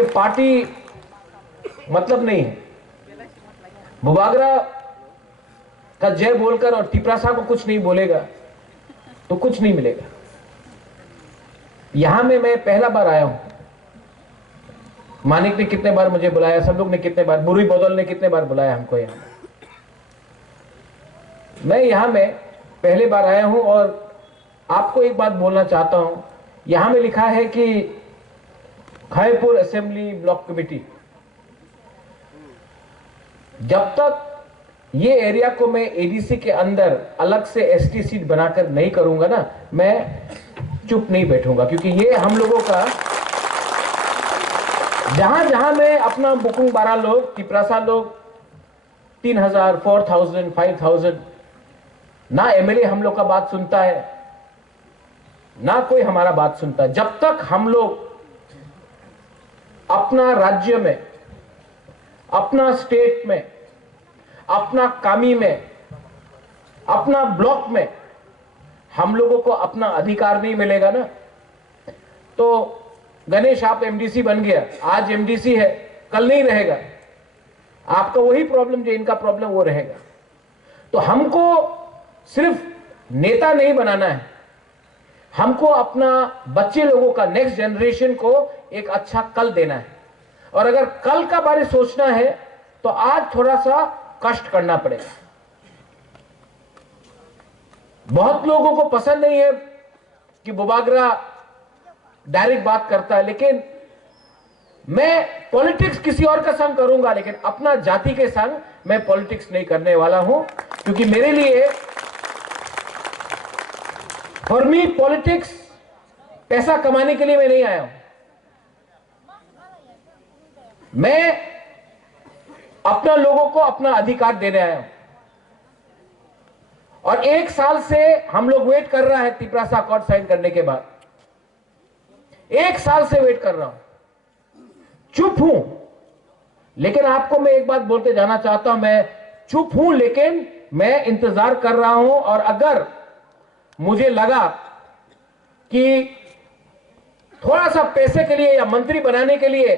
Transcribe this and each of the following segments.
ये पार्टी मतलब नहीं है। बुबागरा का जय बोलकर और तिपरासा को कुछ नहीं बोलेगा तो कुछ नहीं मिलेगा। यहां में मैं पहला बार आया हूं। मानिक ने कितने बार मुझे बुलाया, सब लोग ने कितने बार, बुरी बदौल ने कितने बार बुलाया हमको यहां। मैं यहां में पहले बार आया हूं और आपको एक बात बोलना चाहता हूं। यहां में लिखा है कि खायपुर असेंबली ब्लॉक कमेटी, जब तक ये एरिया को मैं एडीसी के अंदर अलग से एसटी सीट बनाकर नहीं करूंगा ना, मैं चुप नहीं बैठूंगा। क्योंकि ये हम लोगों का, जहां जहां में अपना बुकुंग 12 लोग, तिपरासा लोग 3000, 4000, 5000, ना एमएलए हम लोग का बात सुनता है, ना कोई हमारा बात सुनता है। जब तक हम लोग अपना राज्य में, अपना स्टेट में, अपना कामी में, अपना ब्लॉक में हम लोगों को अपना अधिकार नहीं मिलेगा ना, तो गणेश आप एमडीसी बन गया, आज एमडीसी है, कल नहीं रहेगा। आपका वही प्रॉब्लम जो इनका प्रॉब्लम वो रहेगा। तो हमको सिर्फ नेता नहीं बनाना है, हमको अपना बच्चे लोगों का, नेक्स्ट जनरेशन को एक अच्छा कल देना है। और अगर कल का बारे सोचना है तो आज थोड़ा सा कष्ट करना पड़ेगा। बहुत लोगों को पसंद नहीं है कि बुबागरा डायरेक्ट बात करता है, लेकिन मैं पॉलिटिक्स किसी और का संग करूंगा, लेकिन अपना जाति के संग मैं पॉलिटिक्स नहीं करने वाला हूं। क्योंकि मेरे लिए, फॉर मी पॉलिटिक्स पैसा कमाने के लिए मैं नहीं आया हूं। मैं अपना लोगों को अपना अधिकार देने आया हूं। और 1 साल से हम लोग वेट कर रहा है तिपरासा अकॉर्ड साइन करने के बाद। 1 साल से वेट कर रहा हूं, चुप हूं। लेकिन आपको मैं एक बात बोलते जाना चाहता हूं, मैं चुप हूं लेकिन मैं इंतजार कर रहा हूं। और अगर मुझे लगा कि थोड़ा सा पैसे के लिए या मंत्री बनाने के लिए,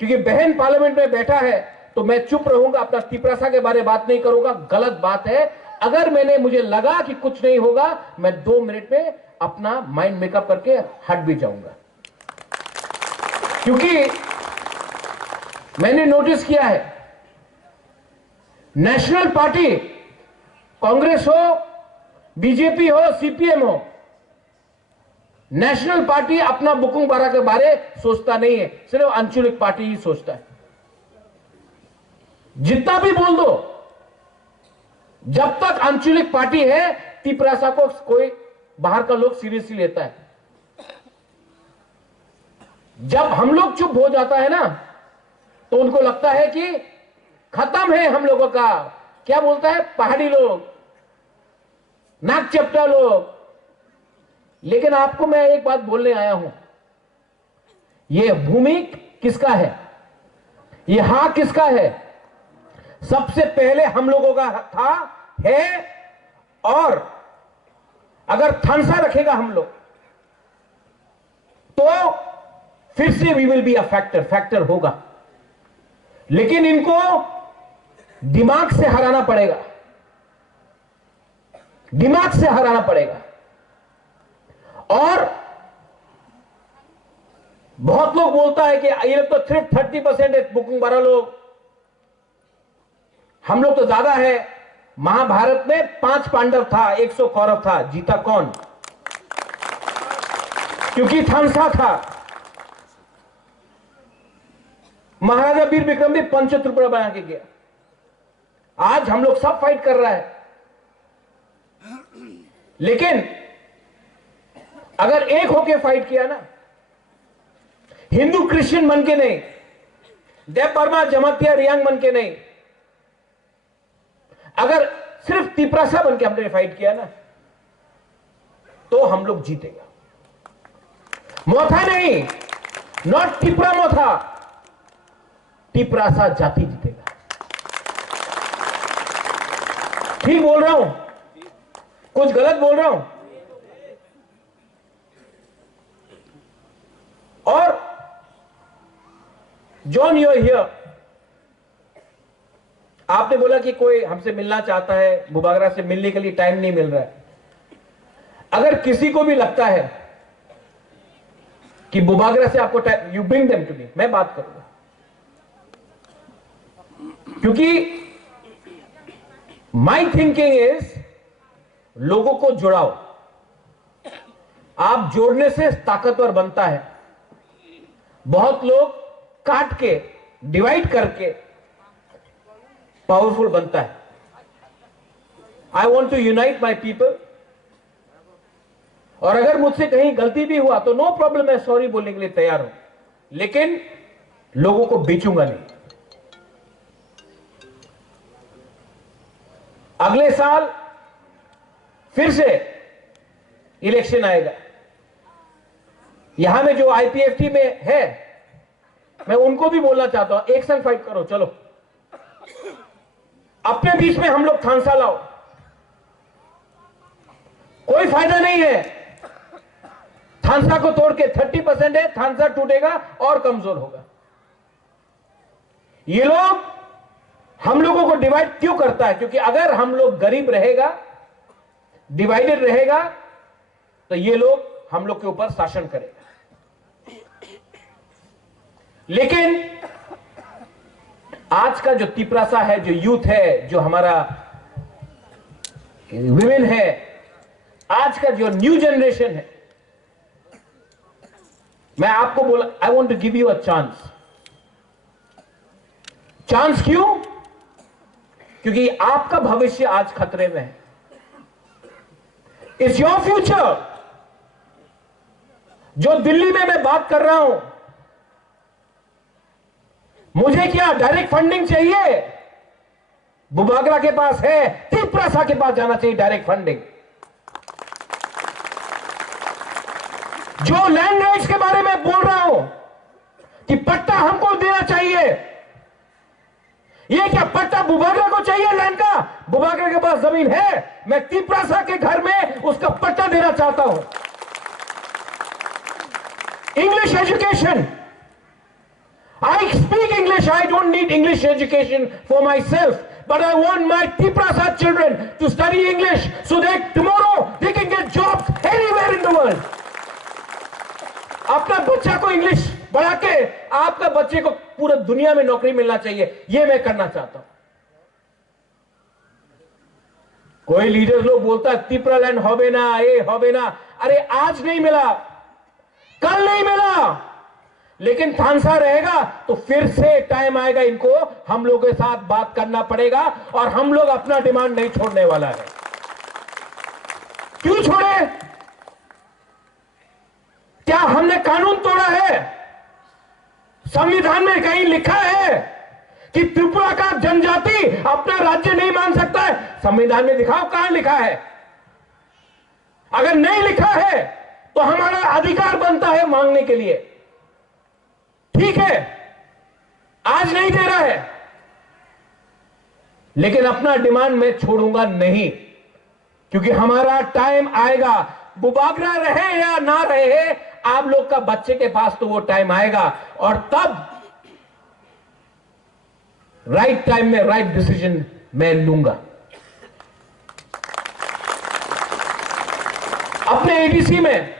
क्योंकि बहन पार्लियामेंट में बैठा है, तो मैं चुप रहूंगा, अपना तिपरासा के बारे में बात नहीं करूंगा। गलत बात है। अगर मुझे लगा कि कुछ नहीं होगा, मैं 2 मिनट में अपना माइंड मेकअप करके हट भी जाऊंगा। क्योंकि मैंने नोटिस किया है, नेशनल पार्टी, कांग्रेस हो, बीजेपी हो, सीपीएम हो, नेशनल पार्टी अपना बुकुंग 12 के बारे सोचता नहीं है, सिर्फ आंचलिक पार्टी ही सोचता है। जितना भी बोल दो, जब तक आंचलिक पार्टी है, तिपरासा को कोई बाहर का लोग सीरियसली लेता है। जब हम लोग चुप हो जाता है ना, तो उनको लगता है कि खत्म है हम लोगों का। क्या बोलता है, पहाड़ी लोग, नाक चपटा लोग। लेकिन आपको मैं एक बात बोलने आया हूं, यह भूमि किसका है, यह हाथ किसका है? सबसे पहले हम लोगों का था, है। और अगर थानसा रखेगा हम लोग, तो फिर से we will be a factor होगा। लेकिन इनको दिमाग से हराना पड़ेगा, दिमाग से हराना पड़ेगा। और बहुत लोग बोलता है कि ये लोग तो सिर्फ 30% है, बुकिंग 12 लोग, हम लोग तो ज्यादा है। महाभारत में 5 पांडव था, 100 कौरव था, जीता कौन? क्योंकि थानसा था। महाराजा वीर विक्रम भी पंचतुर्पड़ा बना के गया। आज हम लोग सब फाइट कर रहा है, लेकिन अगर एक होके फाइट किया ना, हिंदू क्रिश्चियन बन के नहीं, देव वर्मा जमातिया रियांग बन के नहीं, अगर सिर्फ तिपरासा बन के हमने फाइट किया ना, तो हम लोग जीतेगा। मोथा नहीं, नॉट तिपरा मोथा, तिपरासा जाति जीतेगा। ठीक बोल रहा हूं? कुछ गलत बोल रहा हूं? और जॉन, यू आर हियर। आपने बोला कि कोई हमसे मिलना चाहता है, बुबागरा से मिलने के लिए टाइम नहीं मिल रहा है। अगर किसी को भी लगता है कि बुबागरा से आपको time, you bring them to me, मैं बात करूंगा। क्योंकि माई थिंकिंग इज लोगों को जुड़ाओ। आप जोड़ने से ताकतवर बनता है। बहुत लोग काट के, डिवाइड करके पावरफुल बनता है। I want to unite my people. और अगर मुझसे कहीं गलती भी हुआ तो नो प्रॉब्लम, मैं सॉरी बोलने के लिए तैयार हूं, लेकिन लोगों को बेचूंगा नहीं। अगले साल फिर से इलेक्शन आएगा। यहां में जो आईपीएफटी में है, मैं उनको भी बोलना चाहता हूं, एक संग फाइट करो। चलो अपने बीच में हम लोग थानसा लाओ। कोई फायदा नहीं है थानसा को तोड़ के। 30% है, थानसा टूटेगा और कमजोर होगा। ये लोग हम लोगों को डिवाइड क्यों करता है? क्योंकि अगर हम लोग गरीब रहेगा, डिवाइडेड रहेगा, तो ये लोग हम लोग के ऊपर शासन करेगा। लेकिन आज का जो तिपरासा है, जो यूथ है, जो हमारा विमेन है, आज का जो न्यू जनरेशन है, मैं आपको बोला, I want to give you a chance. Chance क्यों? क्योंकि आपका भविष्य आज खतरे में है। It's your future. जो दिल्ली में मैं बात कर रहा हूं, मुझे क्या डायरेक्ट फंडिंग चाहिए? बुबागरा के पास है, तिपरासा के पास जाना चाहिए डायरेक्ट फंडिंग। जो लैंड राइट्स के बारे में बोल रहा हूं कि पट्टा हमको देना चाहिए, ये क्या पट्टा बुबागरा को चाहिए लैंड का? बुबागरा के पास जमीन है, मैं तिपरासा के घर में उसका पट्टा देना चाहता हूं। English education, I speak English, I don't need English education for myself, but I want my Tiprasa children to study English so that tomorrow they can get jobs anywhere in the world. अपना बच्चा को English बढ़ा के आपका बच्चे को पूरे दुनिया में नौकरी मिलना चाहिए, यह मैं करना चाहता हूं। कोई लीडर लोग बोलता है तिपरा लैंड होबे ना, ये होबे ना। अरे आज नहीं मिला, कल नहीं मिला, लेकिन थानसा रहेगा तो फिर से टाइम आएगा, इनको हम लोगों के साथ बात करना पड़ेगा और हम लोग अपना डिमांड नहीं छोड़ने वाला है। क्यों छोड़े? क्या हमने कानून तोड़ा है? संविधान में कहीं लिखा है कि त्रिपुरा का जनजाति अपना राज्य नहीं मान सकता है? संविधान में दिखाओ कहां लिखा है। अगर नहीं लिखा है तो हमारा अधिकार बनता है मांगने के लिए। ठीक है, आज नहीं दे रहा है, लेकिन अपना डिमांड मैं छोड़ूंगा नहीं, क्योंकि हमारा टाइम आएगा। बुबागरा रहे या ना रहे, आप लोग का बच्चे के पास तो वो टाइम आएगा, और तब राइट टाइम में राइट डिसीजन मैं लूंगा। अपने एडीसी में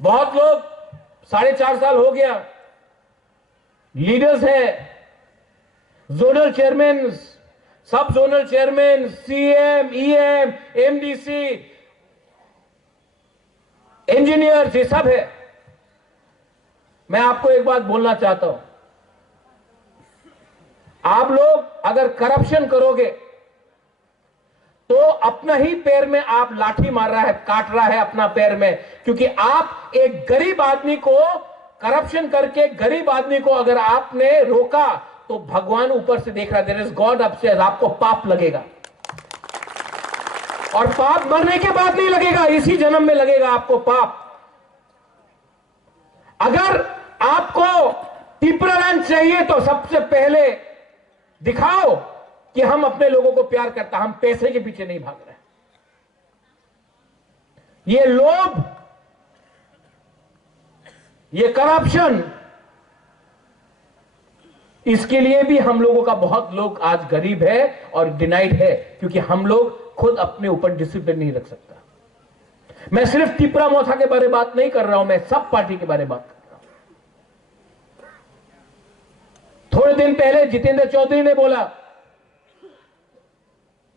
बहुत लोग 4.5 साल हो गया लीडर्स हैं, जोनल चेयरमैन, सब zonal chairman, CM, EM, MDC, engineer, ये सब है। मैं आपको एक बात बोलना चाहता हूं, आप लोग अगर करप्शन करोगे तो अपना ही पैर में आप लाठी मार रहा है, काट रहा है अपना पैर में, क्योंकि आप एक गरीब आदमी को करप्शन करके, गरीब आदमी को अगर आपने रोका तो भगवान ऊपर से देख रहा है, देयर इज गॉड अपस्टेयर्स, आपको पाप लगेगा। और पाप मरने के बाद नहीं लगेगा, इसी जन्म में लगेगा आपको पाप। अगर आपको तिपरा लैंड चाहिए तो सबसे पहले दिखाओ कि हम अपने लोगों को प्यार करता, हम पैसे के पीछे नहीं भाग रहे। ये लोभ, ये करप्शन, इसके लिए भी हम लोगों का बहुत लोग आज गरीब है और डिनाइड है, क्योंकि हम लोग खुद अपने ऊपर डिसिप्लिन नहीं रख सकता। मैं सिर्फ तिपरा मोथा के बारे में बात नहीं कर रहा हूं, मैं सब पार्टी के बारे में बात कर रहा हूं। थोड़े दिन पहले जितेंद्र चौधरी ने बोला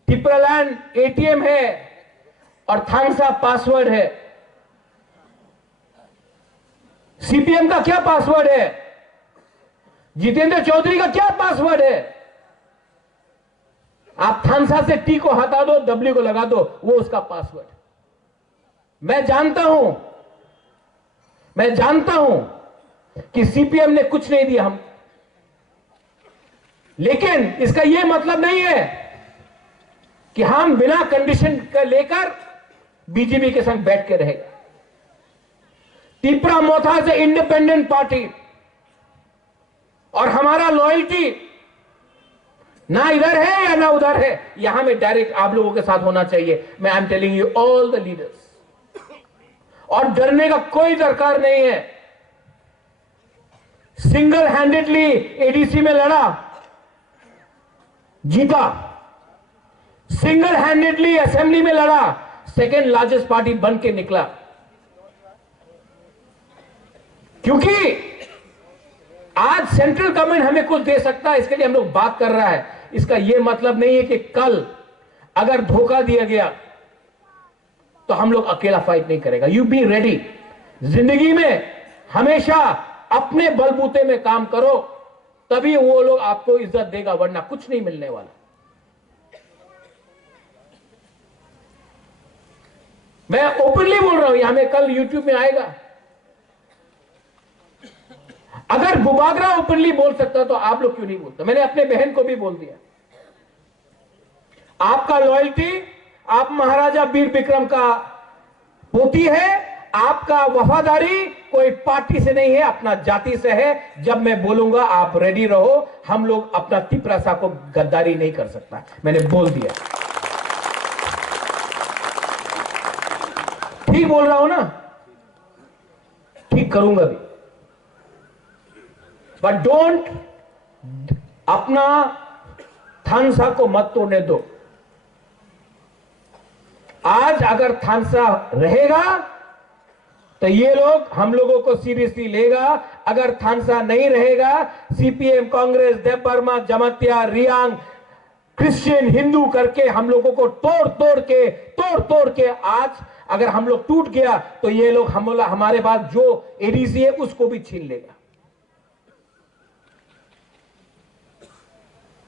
तिपरालैंड एटीएम है और थांगसा पासवर्ड है। सीपीएम का क्या पासवर्ड है? जितेंद्र चौधरी का क्या पासवर्ड है? आप थांगसा से टी को हटा दो, डब्ल्यू को लगा दो, वो उसका पासवर्ड। मैं जानता हूं कि सीपीएम ने कुछ नहीं दिया हम, लेकिन इसका यह मतलब नहीं है कि हम बिना कंडीशन का लेकर बीजेपी के संग बैठ के रहेगा। तिपरा मोथा से इंडिपेंडेंट पार्टी और हमारा लॉयल्टी ना इधर है या ना उधर है, यहां में डायरेक्ट आप लोगों के साथ होना चाहिए। मैं I am telling you all the leaders, और डरने का कोई दरकार नहीं है। सिंगल हैंडेडली एडीसी में लड़ा, जीता। सिंगल हैंडेडली असेंबली में लड़ा, सेकेंड लार्जेस्ट पार्टी बन के निकला। क्योंकि आज सेंट्रल गवर्नमेंट हमें कुछ दे सकता है, इसके लिए हम लोग बात कर रहा है। इसका यह मतलब नहीं है कि कल अगर धोखा दिया गया तो हम लोग अकेला फाइट नहीं करेगा। You be ready. जिंदगी में हमेशा अपने बलबूते में काम करो, तभी वो लोग आपको इज्जत देगा, वरना कुछ नहीं मिलने वाला। मैं ओपनली बोल रहा हूं, यहां में कल यूट्यूब में आएगा। अगर बुबागरा ओपनली बोल सकता तो आप लोग क्यों नहीं बोलते? मैंने अपने बहन को भी बोल दिया, आपका लॉयल्टी, आप महाराजा वीर विक्रम का पोती है, आपका वफादारी कोई पार्टी से नहीं है, अपना जाति से है। जब मैं बोलूंगा आप रेडी रहो। हम लोग अपना तिपरासा को गद्दारी नहीं कर सकता, मैंने बोल दिया। ठीक बोल रहा हूं ना? ठीक करूंगा भी, बट डोंट अपना थांगसा को मत तोड़ने दो। आज अगर थांगसा रहेगा तो ये लोग हम लोगों को सीरियसली लेगा। अगर थांगसा नहीं रहेगा, सीपीएम, कांग्रेस, देवबर्मा, जमातिया, रियांग, क्रिश्चियन, हिंदू करके हम लोगों को तोड़ के आज अगर हम लोग टूट गया तो ये लोग हमारे पास जो एडीसी है उसको भी छीन लेगा।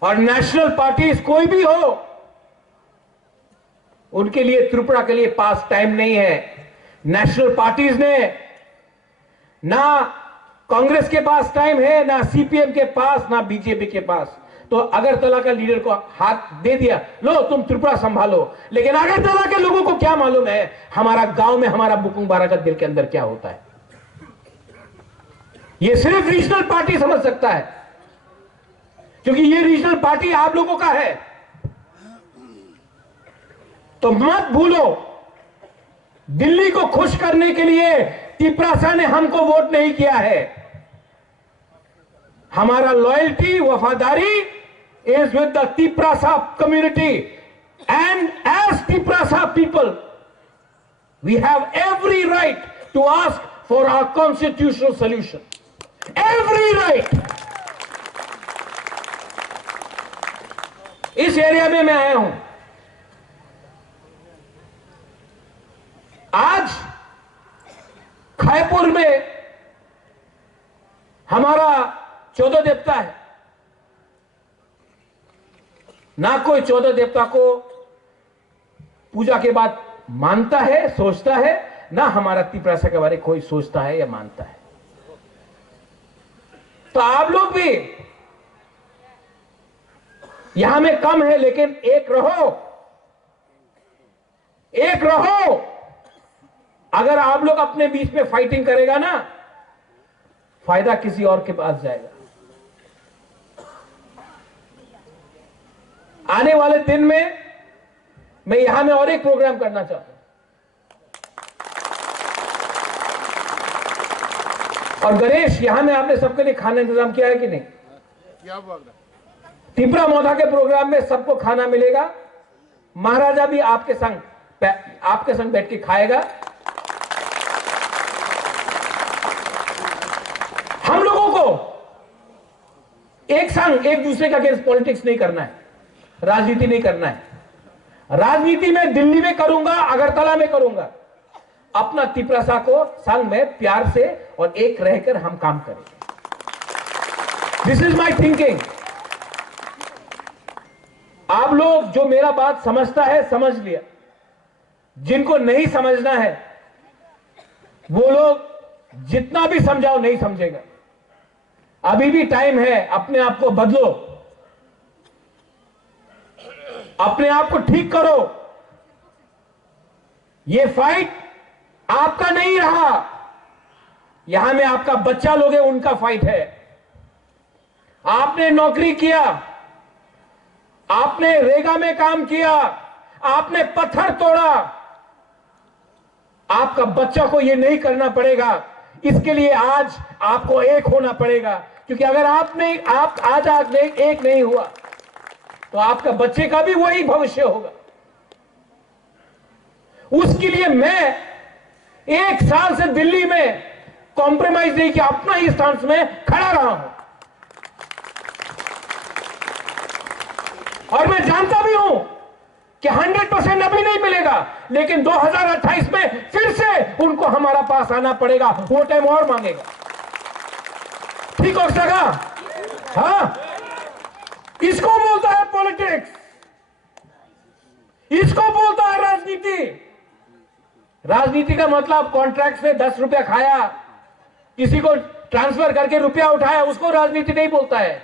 और नेशनल पार्टीज कोई भी हो, उनके लिए, त्रिपुरा के लिए पास टाइम नहीं है। नेशनल पार्टीज ने ना कांग्रेस के पास टाइम है, ना सीपीएम के पास, ना बीजेपी के पास। तो अगरतला का लीडर को हाथ दे दिया, लो तुम त्रिपुरा संभालो। लेकिन अगरतला के लोगों को क्या मालूम है हमारा गांव में, हमारा बुकुंग बारागत दिल के अंदर क्या होता है। ये सिर्फ रीजनल पार्टी समझ सकता है, क्योंकि ये रीजनल पार्टी आप लोगों का है। तो मत भूलो, दिल्ली को खुश करने के लिए तिपरासा ने हमको वोट नहीं किया है। हमारा लॉयल्टी, वफादारी is with the Tiprasa community, and as Tiprasa people we have every right to ask for our constitutional solution. Every right. इस एरिया में मैं आया हूं। आज खायपुर में हमारा 14 देवता है, ना कोई 14 देवता को पूजा के बाद मानता है, सोचता है, ना हमारा तिपरासा के बारे में कोई सोचता है या मानता है। तो आप लोग भी यहां में कम है, लेकिन एक रहो, एक रहो। अगर आप लोग अपने बीच में फाइटिंग करेगा ना, फायदा किसी और के पास जाएगा। आने वाले दिन में मैं यहां में और एक प्रोग्राम करना चाहता हूं। और गणेश, यहां में आपने सबके लिए खाना इंतजाम किया है कि नहीं? तिपरा मोधा के प्रोग्राम में सबको खाना मिलेगा। महाराजा भी आपके संग बैठ के खाएगा। हम लोगों को एक संग एक दूसरे का अगेंस्ट पॉलिटिक्स नहीं करना है, राजनीति नहीं करना है। राजनीति में दिल्ली में करूंगा, अगरतला में करूंगा। अपना तिपरासा को संग में प्यार से और एक रहकर हम काम करेंगे। This is my thinking. आप लोग जो मेरा बात समझता है समझ लिया, जिनको नहीं समझना है वो लोग जितना भी समझाओ नहीं समझेगा। अभी भी टाइम है, अपने आप को बदलो, अपने आप को ठीक करो। ये फाइट आपका नहीं रहा, यहां में आपका बच्चा लोग है, उनका फाइट है। आपने नौकरी किया, आपने रेगा में काम किया, आपने पत्थर तोड़ा, आपका बच्चा को यह नहीं करना पड़ेगा। इसके लिए आज आपको एक होना पड़ेगा, क्योंकि अगर आप आज एक नहीं हुआ तो आपका बच्चे का भी वही भविष्य होगा। उसके लिए मैं एक साल से दिल्ली में कॉम्प्रोमाइज नहीं किया, अपना ही स्टांस में खड़ा रहा हूं। और मैं जानता भी हूं कि 100% अभी नहीं मिलेगा, लेकिन 2028 में फिर से उनको हमारा पास आना पड़ेगा, वो टाइम और मांगेगा। ठीक हो सका? हाँ, इसको बोलता है पॉलिटिक्स, इसको बोलता है राजनीति। राजनीति का मतलब कॉन्ट्रैक्ट से 10 रुपया खाया, किसी को ट्रांसफर करके रुपया उठाया, उसको राजनीति नहीं बोलता है,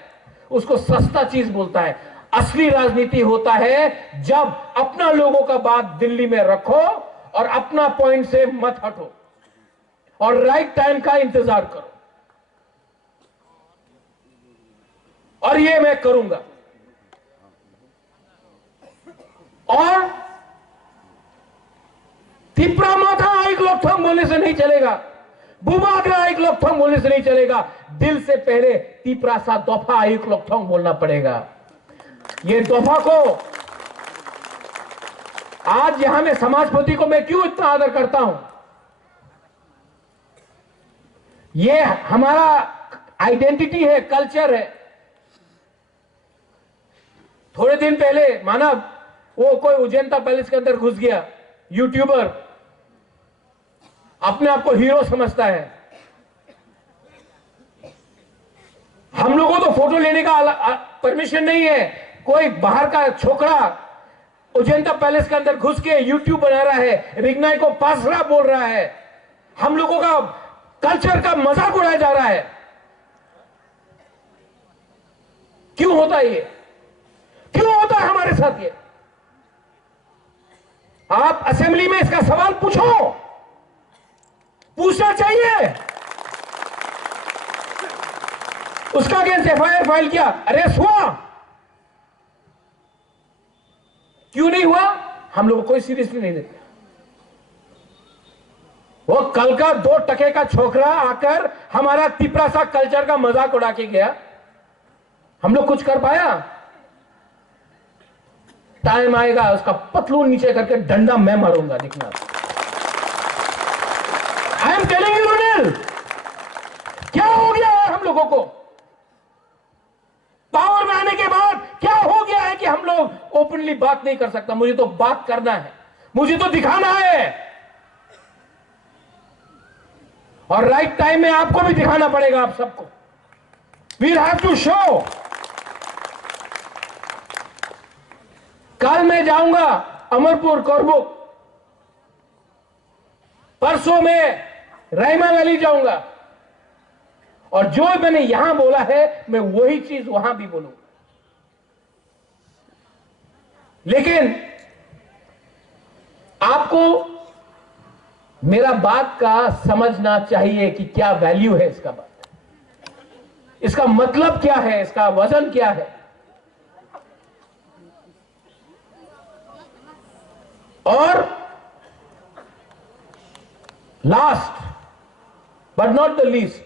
उसको सस्ता चीज बोलता है। असली राजनीति होता है जब अपना लोगों का बात दिल्ली में रखो और अपना पॉइंट से मत हटो और राइट टाइम का इंतजार करो, और ये मैं करूंगा। और तिपरा माथा एक लोकथंग बोलने से नहीं चलेगा, बुबागरा एक लोकथंग बोलने से नहीं चलेगा। दिल से पहले तिपरासा दोफा एक लोकथंग बोलना पड़ेगा। ये दोफा को आज यहां में समाजपति को मैं क्यों इतना आदर करता हूं, ये हमारा आइडेंटिटी है, कल्चर है। थोड़े दिन पहले मानव वो कोई उजैनता पैलेस के अंदर घुस गया, यूट्यूबर अपने आप को हीरो समझता है। हम लोगों को तो फोटो लेने का परमिशन नहीं है। कोई बाहर का छोकरा उजैनता पैलेस के अंदर घुस के यूट्यूब बना रहा है, रिग्नाई को पासरा बोल रहा है, हम लोगों का कल्चर का मजाक उड़ाया जा रहा है। क्यों होता है ये? क्यों होता है हमारे साथ ये? आप असेंबली में इसका सवाल पूछो, पूछना चाहिए। उसका अगेंस्ट एफआईआर फाइल किया, अरेस्ट हुआ, क्यों नहीं हुआ? हम लोग कोई सीरियसली नहीं लेते। वो कल का 2 टके का छोकरा आकर हमारा तिपरासा कल्चर का मजाक उड़ा के गया, हम लोग कुछ कर पाया? टाइम आएगा उसका पतलून नीचे करके डंडा मैं मारूंगा, देखना। आई एम टेलिंग यू रुनिल, क्या हो गया है हम लोगों को? पावर में आने के बाद क्या हो गया है कि हम लोग ओपनली बात नहीं कर सकता? मुझे तो बात करना है, मुझे तो दिखाना है, और राइट टाइम में आपको भी दिखाना पड़ेगा। आप सबको वील हैव टू शो। कल मैं जाऊंगा अमरपुर, कोरबुक, परसों में रहीमा वैली जाऊंगा, और जो मैंने यहां बोला है मैं वही चीज वहां भी बोलूंगा। लेकिन आपको मेरा बात का समझना चाहिए कि क्या वैल्यू है इसका, बात, इसका मतलब क्या है, इसका वजन क्या है। और last but not the least,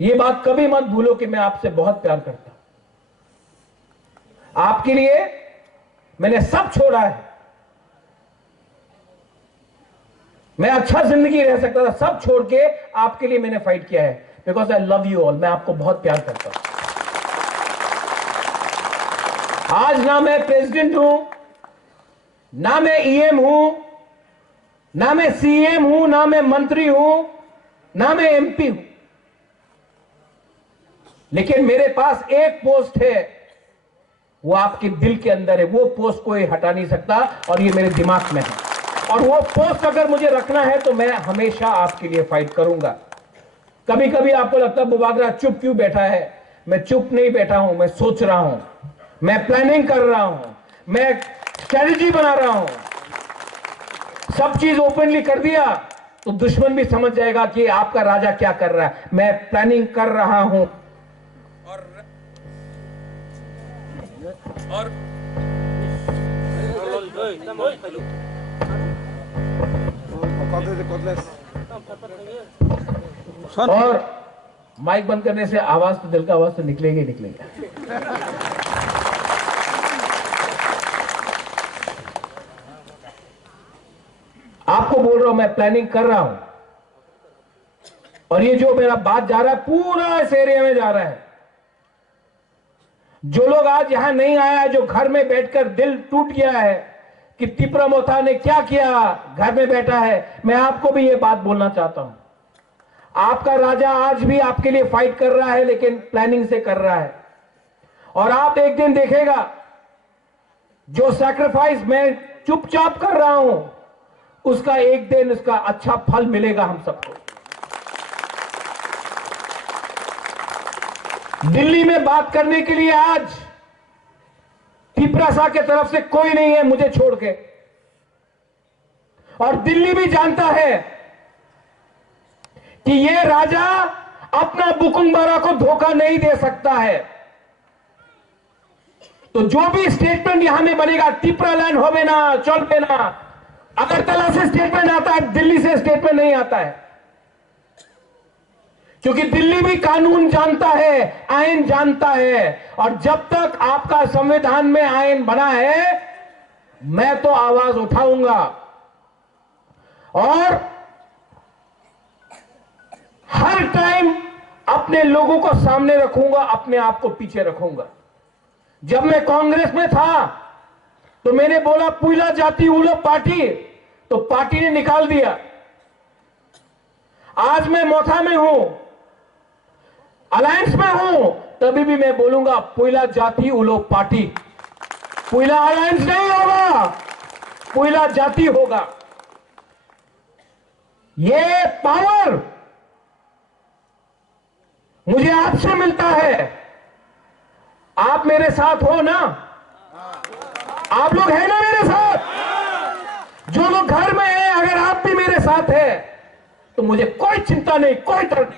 ये बात कभी मत भूलो कि मैं आपसे बहुत प्यार करता हूं। आपके लिए मैंने सब छोड़ा है। मैं अच्छा जिंदगी रह सकता था, सब छोड़ के आपके लिए मैंने फाइट किया है। Because I love you all. मैं आपको बहुत प्यार करता हूं। आज ना मैं प्रेसिडेंट हूं, ना मैं ईएम हूं, ना मैं सीएम हूं, ना मैं मंत्री हूं, ना मैं एमपी हूं, लेकिन मेरे पास एक पोस्ट है, वो आपके दिल के अंदर है। वो पोस्ट कोई हटा नहीं सकता और ये मेरे दिमाग में है। और वो पोस्ट अगर मुझे रखना है तो मैं हमेशा आपके लिए फाइट करूंगा। कभी कभी आपको लगता है बुबागरा चुप क्यों बैठा है? मैं चुप नहीं बैठा हूं, मैं सोच रहा हूं, मैं प्लानिंग कर रहा हूं, मैं स्ट्रेटजी बना रहा हूं। सब चीज ओपनली कर दिया तो दुश्मन भी समझ जाएगा कि आपका राजा क्या कर रहा है। मैं प्लानिंग कर रहा हूं और माइक बंद करने से आवाज तो, दिल का आवाज तो निकलेगा ही निकलेगा। आपको बोल रहा हूं, मैं प्लानिंग कर रहा हूं और ये जो मेरा बात जा रहा है पूरा इस एरिया में जा रहा है। जो लोग आज यहां नहीं आया है, जो घर में बैठकर दिल टूट गया है कि तिपरा मोथा ने क्या किया, घर में बैठा है, मैं आपको भी ये बात बोलना चाहता हूं। आपका राजा आज भी आपके लिए फाइट कर रहा है, लेकिन प्लानिंग से कर रहा है। और आप एक दिन देखेगा जो सैक्रिफाइस मैं चुपचाप कर रहा हूं, उसका एक दिन उसका अच्छा फल मिलेगा हम सबको। दिल्ली में बात करने के लिए आज तिपरासा के तरफ से कोई नहीं है मुझे छोड़ के। और दिल्ली भी जानता है कि ये राजा अपना बुकुंबारा को धोखा नहीं दे सकता है। तो जो भी स्टेटमेंट यहां में बनेगा, तिपरा लैंड हो ना, चल पे ना, अगरतला से स्टेटमेंट आता है, दिल्ली से स्टेटमेंट नहीं आता है। क्योंकि दिल्ली भी कानून जानता है, आयन जानता है। और जब तक आपका संविधान में आयन बना है, मैं तो आवाज उठाऊंगा और हर टाइम अपने लोगों को सामने रखूंगा, अपने आप को पीछे रखूंगा। जब मैं कांग्रेस में था तो मैंने बोला पुइला जाति उलो पार्टी, तो पार्टी ने निकाल दिया। आज मैं मोथा में हूं, अलायंस में हूं, तभी भी मैं बोलूंगा पुइला जाति उलो पार्टी। पुइला अलायंस नहीं होगा, पुइला जाति होगा। ये पावर मुझे आपसे मिलता है। आप मेरे साथ हो ना? आप लोग हैं ना मेरे साथ? जो लोग घर में हैं, अगर आप भी मेरे साथ हैं तो मुझे कोई चिंता नहीं, कोई डर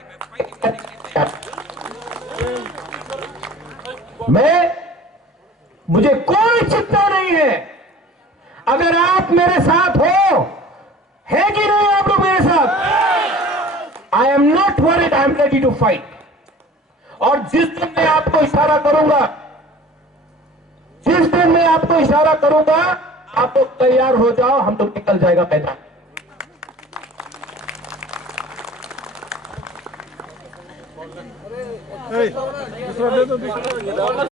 नहीं, मुझे कोई चिंता नहीं है। अगर आप मेरे साथ हो, है कि नहीं आप लोग मेरे साथ? I am not worried, I am ready to fight. और जिस दिन मैं आपको इशारा करूंगा, जिस दिन मैं आपको इशारा करूंगा, आप लोग तैयार हो जाओ, हम लोग निकल जाएगा मैदान।